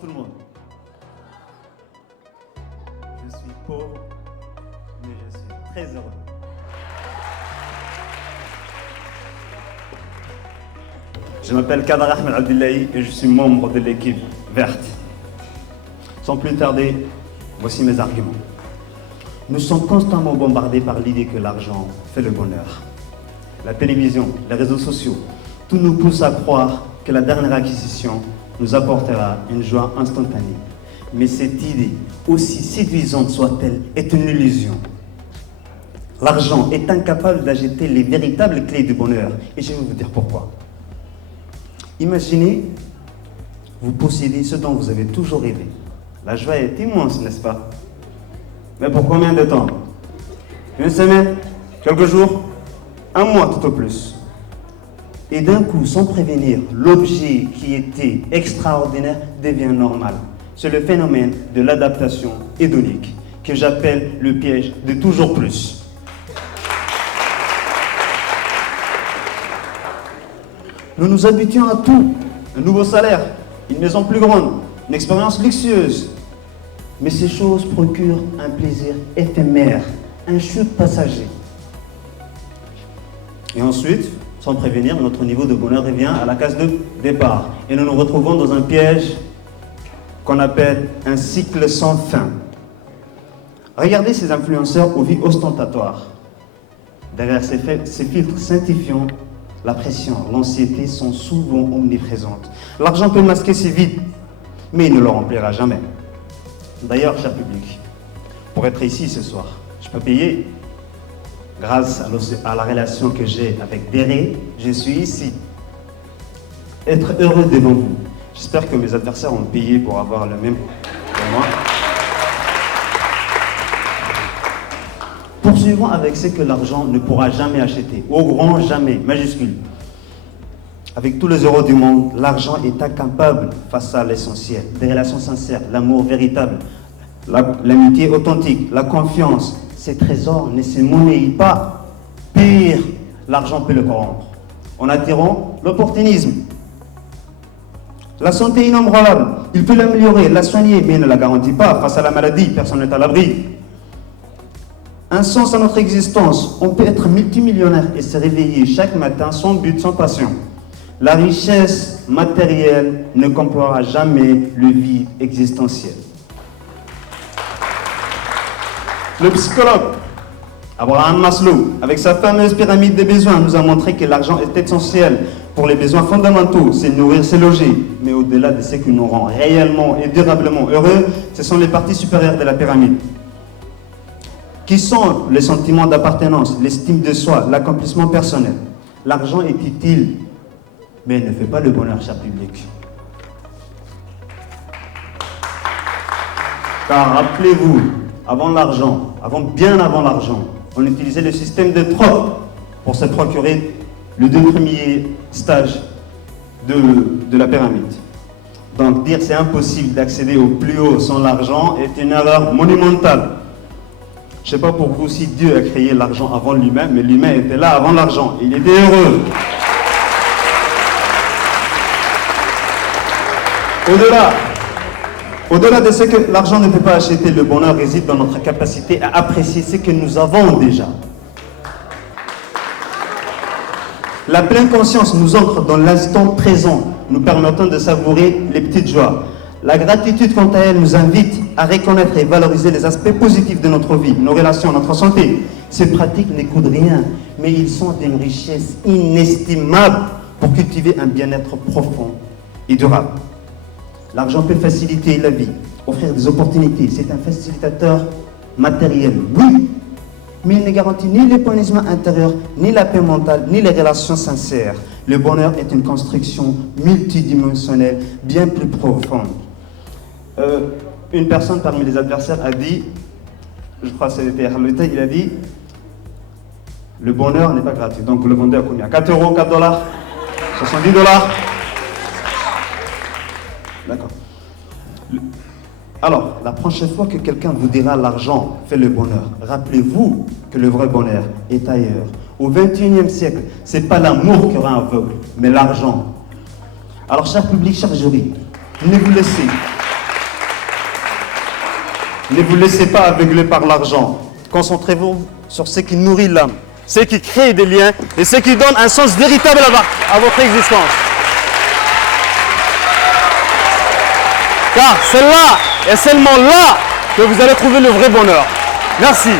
tout le monde. Je suis pauvre, mais je suis très heureux. Je m'appelle Kader Ahmed Abdullahi et je suis membre de l'équipe verte. Sans plus tarder, voici mes arguments. Nous sommes constamment bombardés par l'idée que l'argent fait le bonheur. La télévision, les réseaux sociaux, tout nous pousse à croire que la dernière acquisition nous apportera une joie instantanée. Mais cette idée, aussi séduisante soit-elle, est une illusion. L'argent est incapable d'agiter les véritables clés du bonheur. Et je vais vous dire pourquoi. Imaginez, vous possédez ce dont vous avez toujours rêvé. La joie est immense, n'est-ce pas? Mais pour combien de temps? Une semaine? Quelques jours? Un mois tout au plus. Et d'un coup, sans prévenir, l'objet qui était extraordinaire devient normal. C'est le phénomène de l'adaptation hédonique que j'appelle le piège de toujours plus. Nous nous habituons à tout. Un nouveau salaire, une maison plus grande, une expérience luxueuse. Mais ces choses procurent un plaisir éphémère, un chute passager. Et ensuite, sans prévenir, notre niveau de bonheur revient à la case de départ. Et nous nous retrouvons dans un piège qu'on appelle un cycle sans fin. Regardez ces influenceurs aux vies ostentatoires. Derrière ces filtres saintifiants, la pression, l'anxiété sont souvent omniprésentes. L'argent peut masquer ces vides, mais il ne le remplira jamais. D'ailleurs, cher public, pour être ici ce soir, je peux payer. Grâce à la relation que j'ai avec Déré, je suis ici. Être heureux devant vous. J'espère que mes adversaires ont payé pour avoir le même que moi. Poursuivons avec ce que l'argent ne pourra jamais acheter. Au grand jamais, majuscule. Avec tous les euros du monde, l'argent est incapable face à l'essentiel. Des relations sincères, l'amour véritable, l'amitié authentique, la confiance. Ces trésors ne se monnaient pas. Pire, l'argent peut le corrompre. En attirant l'opportunisme. La santé inébranlable, il peut l'améliorer, la soigner, mais il ne la garantit pas. Face à la maladie, personne n'est à l'abri. Un sens à notre existence. On peut être multimillionnaire et se réveiller chaque matin sans but, sans passion. La richesse matérielle ne comblera jamais le vide existentiel. Le psychologue Abraham Maslow, avec sa fameuse pyramide des besoins, nous a montré que l'argent est essentiel pour les besoins fondamentaux, c'est nourrir, c'est loger. Mais au-delà de ce qui nous rend réellement et durablement heureux, ce sont les parties supérieures de la pyramide. Qui sont les sentiments d'appartenance, l'estime de soi, l'accomplissement personnel. L'argent est utile, mais il ne fait pas le bonheur, cher public. Car rappelez-vous, bien avant l'argent, on utilisait le système de troc pour se procurer les 2 premiers stages de la pyramide. Donc dire c'est impossible d'accéder au plus haut sans l'argent est une erreur monumentale. Je ne sais pas pour vous si Dieu a créé l'argent avant l'humain, mais l'humain était là avant l'argent. Il était heureux. Au-delà de ce que l'argent ne peut pas acheter, le bonheur réside dans notre capacité à apprécier ce que nous avons déjà. La pleine conscience nous ancre dans l'instant présent, nous permettant de savourer les petites joies. La gratitude, quant à elle, nous invite à reconnaître et valoriser les aspects positifs de notre vie, nos relations, notre santé. Ces pratiques ne coûtent rien, mais ils sont d'une richesse inestimable pour cultiver un bien-être profond et durable. L'argent peut faciliter la vie, offrir des opportunités. C'est un facilitateur matériel, oui, mais il ne garantit ni l'épanouissement intérieur, ni la paix mentale, ni les relations sincères. Le bonheur est une construction multidimensionnelle, bien plus profonde. Une personne parmi les adversaires a dit, je crois que c'était Harlota, il a dit, le bonheur n'est pas gratuit. Donc vous le vendez à combien? 4 euros, 4 dollars, 70 dollars. D'accord. Alors, la prochaine fois que quelqu'un vous dira l'argent fait le bonheur, rappelez-vous que le vrai bonheur est ailleurs. Au XXIe siècle, ce n'est pas l'amour qui rend aveugle, mais l'argent. Alors, cher public, cher jury, ne vous laissez Ne vous laissez pas aveugler par l'argent. Concentrez-vous sur ce qui nourrit l'âme, ce qui crée des liens et ce qui donne un sens véritable à votre existence. Car c'est là et seulement là que vous allez trouver le vrai bonheur. Merci.